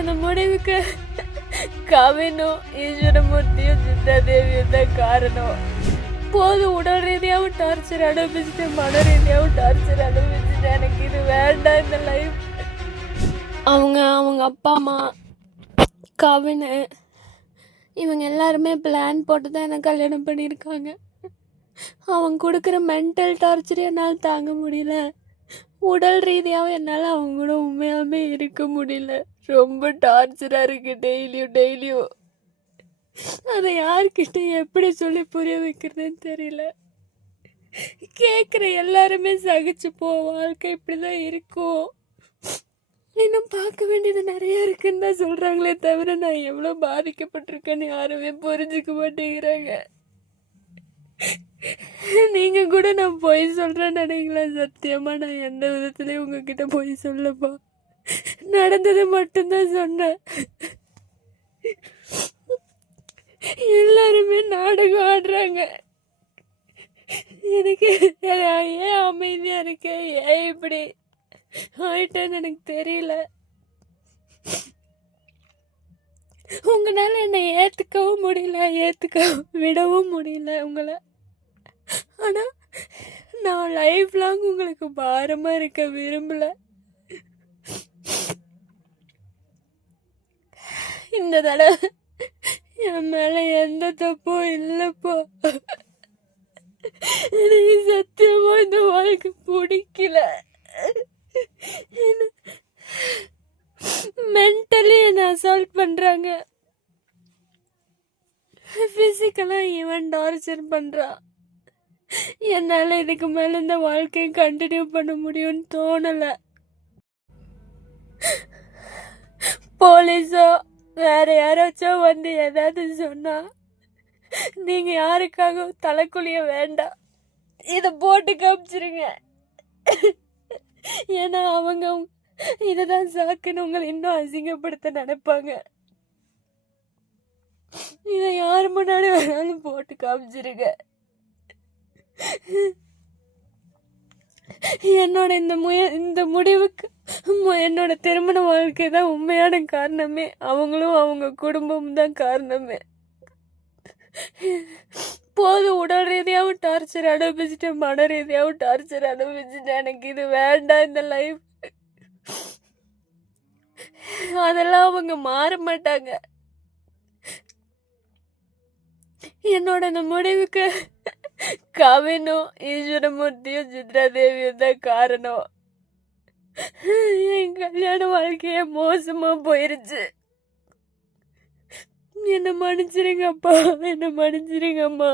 அந்த முடிவுக்கு கவினும் ஈஸ்வரமூர்த்தியும் சித்ராதேவியும் தான் காரணம். போதும், உடல் ரீதியாகவும் டார்ச்சர் அனுபவிச்சுட்டு மன ரீதியாகவும் டார்ச்சர் அனுபவிச்சுட்டு எனக்கு இது வேண்டாம் இந்த லைஃப். அவங்க அப்பா அம்மா கவின் இவங்க எல்லாருமே பிளான் போட்டு தான் எனக்கு கல்யாணம் பண்ணியிருக்காங்க. அவங்க கொடுக்குற மென்டல் டார்ச்சர் என்னால் தாங்க முடியல. உடல் ரீதியாகவும் என்னால் அவங்க கூட உண்மையாகவே இருக்க முடியல. ரொம்ப டார்ச்சராக இருக்குது டெய்லியும். அதை யார்கிட்ட எப்படி சொல்லி புரிய வைக்கிறதுன்னு தெரியல. கேட்குற எல்லாருமே சகிச்சு போ, வாழ்க்கை இப்படி தான் இருக்கும், இன்னும் பார்க்க வேண்டியது நிறைய இருக்குன்னு தான் சொல்கிறாங்களே தவிர நான் எவ்வளோ பாதிக்கப்பட்டிருக்கேன்னு யாருமே புரிஞ்சுக்க மாட்டேங்கிறாங்க. நீங்கள் கூட நான் பொய் சொல்கிறேன்னு நினைக்கல. சத்தியமாக நான் எந்த விதத்துலேயும் உங்ககிட்ட பொய் சொல்லப்பா. நடந்தது மட்டும்தான் சொன்னேன். எல்லாருமே நாடகம் ஆடுறாங்க. எனக்கு ஏன் அமைதியாக இருக்கேன், ஏன் இப்படி ஆயிட்டேன்னு எனக்கு தெரியல. உங்களால என்னை ஏற்றுக்கவும் முடியல, ஏற்றுக்க விடவும் முடியல உங்களை. ஆனால் நான் லைஃப் லாங் உங்களுக்கு பாரமாக இருக்க விரும்பலை. இந்த தடவை என் மேலே எந்த தப்பும் இல்லைப்போ. எனக்கு சத்தியமாக இந்த வாழ்க்கை பிடிக்கல. மென்டலி என்னை அசால்ட் பண்ணுறாங்க, ஃபிசிக்கலாக ஈவன் டார்ச்சர் பண்ணுறான். என்னால் இதுக்கு மேலே இந்த வாழ்க்கையை கண்டினியூ பண்ண முடியும்னு தோணலை. போலீஸோ வேற யாராச்சும் வந்து ஏதாவது சொன்னா நீங்கள் யாருக்காக தலைக்குழிய வேண்டாம், இதை போட்டு காமிச்சிருங்க. ஏன்னா அவங்க இதுதான் சாக்குன்னு உங்களை இன்னும் அசிங்கப்படுத்த நினைப்பாங்க. இதை யார் முன்னாடி வேணாலும் போட்டு காமிச்சிருங்க. என்னோட இந்த முடிவுக்கு என்னோட திருமண வாழ்க்கை தான் உண்மையான காரணமே. அவங்களும் அவங்க குடும்பமும் தான் காரணமே. போதும், உடல் ரீதியாகவும் டார்ச்சர் அனுபவிச்சுட்டு மன ரீதியாகவும் டார்ச்சர் அனுபவிச்சுட்டு எனக்கு இது வேண்டாம் இந்த லைஃப். அதெல்லாம் அவங்க மாற மாட்டாங்க. என்னோட இந்த முடிவுக்கு கவினும் ஈஸ்வரமூர்த்தியும் சித்ராதேவியும் தான் காரணம். என் கல்யாண வாழ்க்கையே மோசமா போயிருச்சு. என்ன மன்னிச்சிருங்கப்பா, என்ன மன்னிச்சிருங்கம்மா.